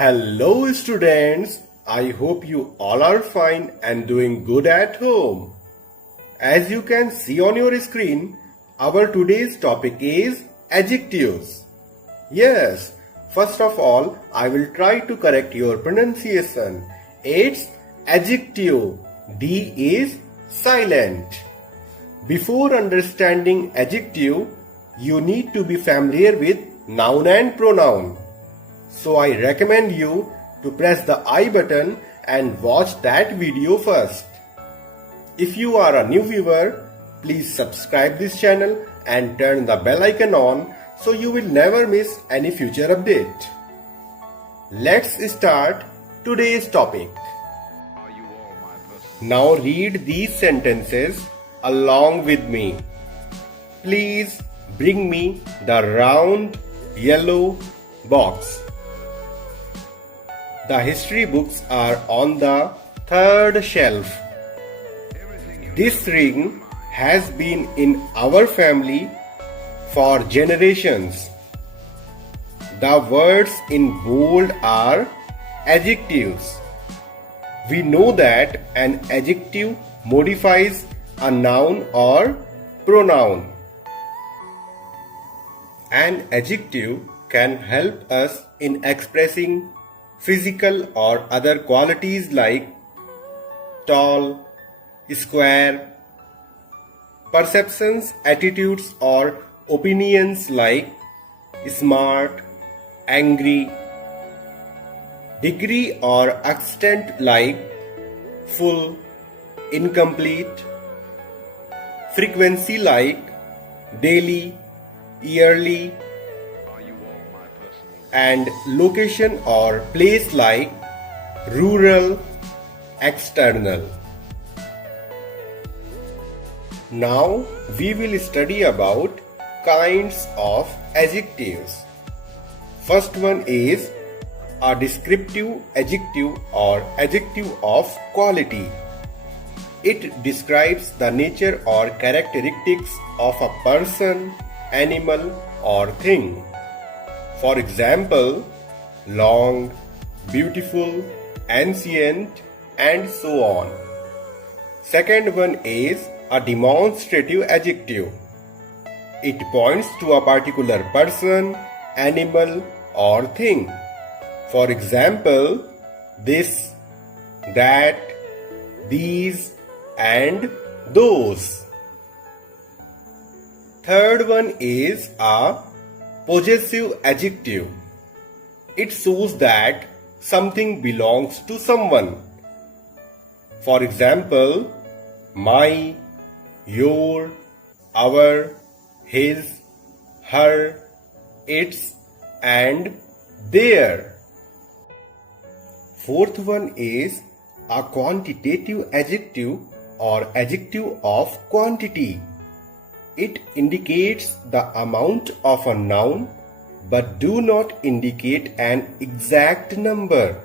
Hello students, I hope you all are fine and doing good at home. As you can see on your screen, our today's topic is adjectives. Yes, first of all, I will try to correct your pronunciation. It's adjective. D is silent. Before understanding adjective, you need to be familiar with noun and pronoun. So I recommend you to press the I button and watch that video first. If you are a new viewer, please subscribe this channel and turn the bell icon on so you will never miss any future update. Let's start today's topic. Now read these sentences along with me. Please bring me the round yellow box. The history books are on the third shelf. This ring has been in our family for generations. The words in bold are adjectives. We know that an adjective modifies a noun or pronoun. An adjective can help us in expressing physical or other qualities like tall, square, perceptions, attitudes or opinions like smart, angry, degree or extent like full, incomplete, frequency like daily, yearly, and location or place like rural, external. Now we will study about kinds of adjectives. First one is a descriptive adjective or adjective of quality. It describes the nature or characteristics of a person, animal or thing. For example, long, beautiful, ancient, and so on. Second one is a demonstrative adjective. It points to a particular person, animal, or thing. For example, this, that, these, and those. Third one is a possessive adjective. It shows that something belongs to someone. For example, my, your, our, his, her, its, and their. Fourth one is a quantitative adjective or adjective of quantity. It indicates the amount of a noun but do not indicate an exact number.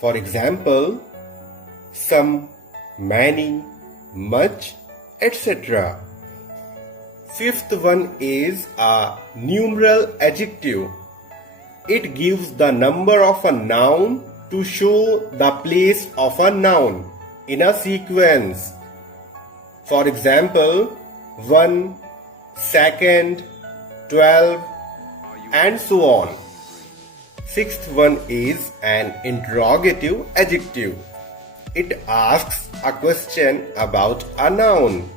For example, some, many, much, etc. Fifth one is a numeral adjective. It gives the number of a noun to show the place of a noun in a sequence. For example, 1, second, 12, and so on. Sixth one is an interrogative adjective. It asks a question about a noun.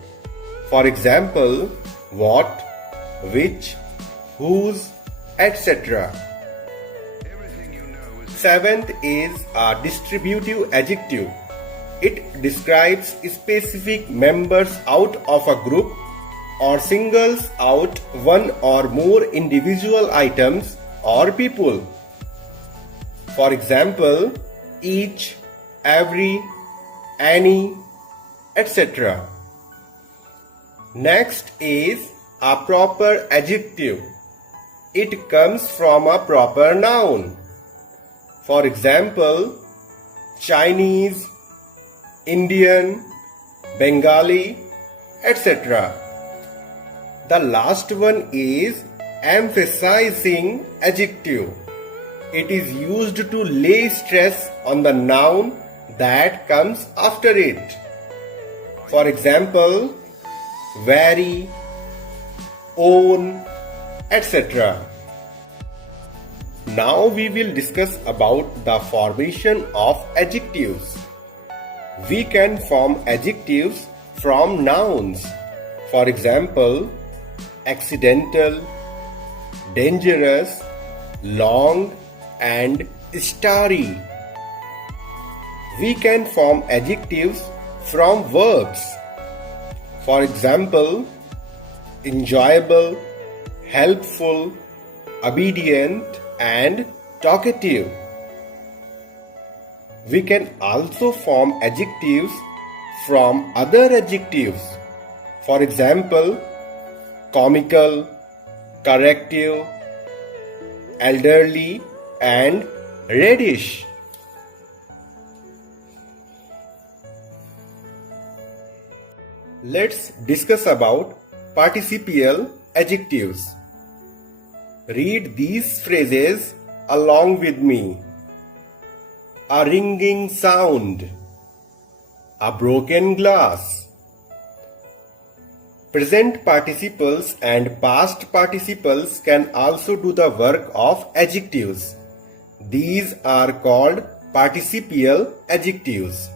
For example, what, which, whose, etc. Seventh is a distributive adjective. It describes specific members out of a group or singles out one or more individual items or people. For example, each, every, any, etc. Next is a proper adjective. It comes from a proper noun. For example, Chinese, Indian, Bengali, etc. The last one is emphasizing adjective. It is used to lay stress on the noun that comes after it. For example, vary, own, etc. Now we will discuss about the formation of adjectives. We can form adjectives from nouns. For example, accidental, dangerous, long, and starry. We can form adjectives from verbs. For example, enjoyable, helpful, obedient, and talkative. We can also form adjectives from other adjectives. For example, comical, corrective, elderly, and reddish. Let's discuss about participial adjectives. Read these phrases along with me. A ringing sound, a broken glass. Present participles and past participles can also do the work of adjectives. These are called participial adjectives.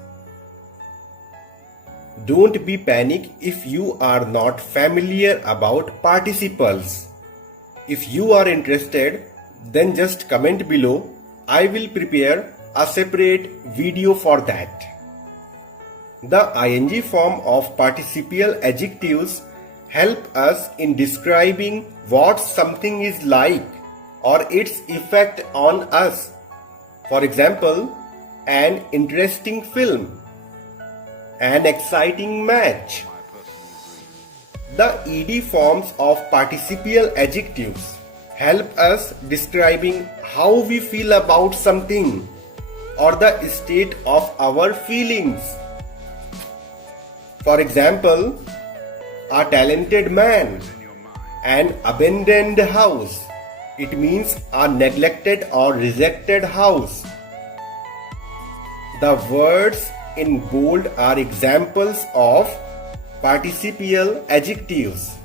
Don't be panic if you are not familiar about participles. If you are interested, then just comment below. I will prepare a separate video for that. The ing form of participial adjectives help us in describing what something is like or its effect on us. For example, an interesting film, an exciting match. The ed forms of participial adjectives help us describing how we feel about something or the state of our feelings. For example, a talented man, an abandoned house. It means a neglected or rejected house. The words in bold are examples of participial adjectives.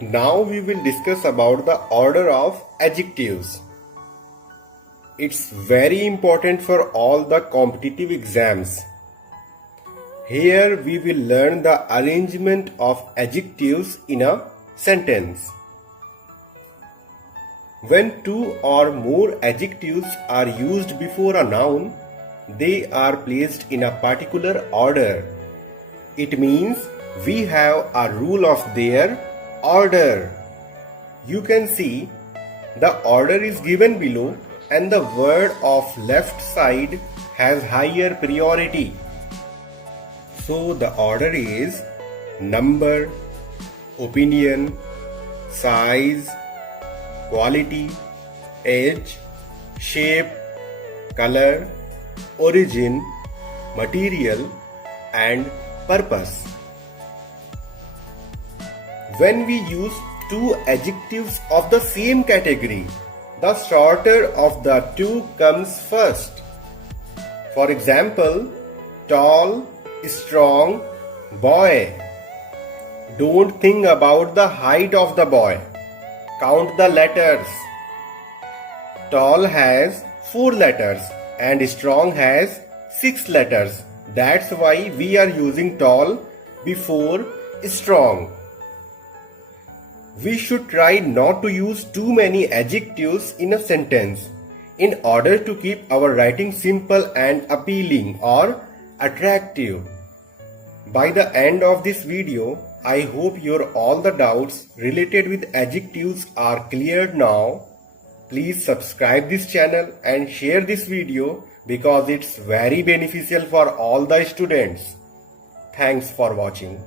Now we will discuss about the order of adjectives. It's very important for all the competitive exams. Here we will learn the arrangement of adjectives in a sentence. When two or more adjectives are used before a noun, they are placed in a particular order. It means we have a rule of their order. You can see the order is given below and the word of left side has higher priority. So the order is number, opinion, size, quality, age, shape, color, origin, material, and purpose. When we use two adjectives of the same category, the shorter of the two comes first. For example, tall, strong, boy. Don't think about the height of the boy. Count the letters. Tall has 4 letters and strong has 6 letters. That's why we are using tall before strong. We should try not to use too many adjectives in a sentence in order to keep our writing simple and appealing or attractive. By the end of this video, I hope your all the doubts related with adjectives are cleared now. Please subscribe this channel and share this video because it's very beneficial for all the students. Thanks for watching.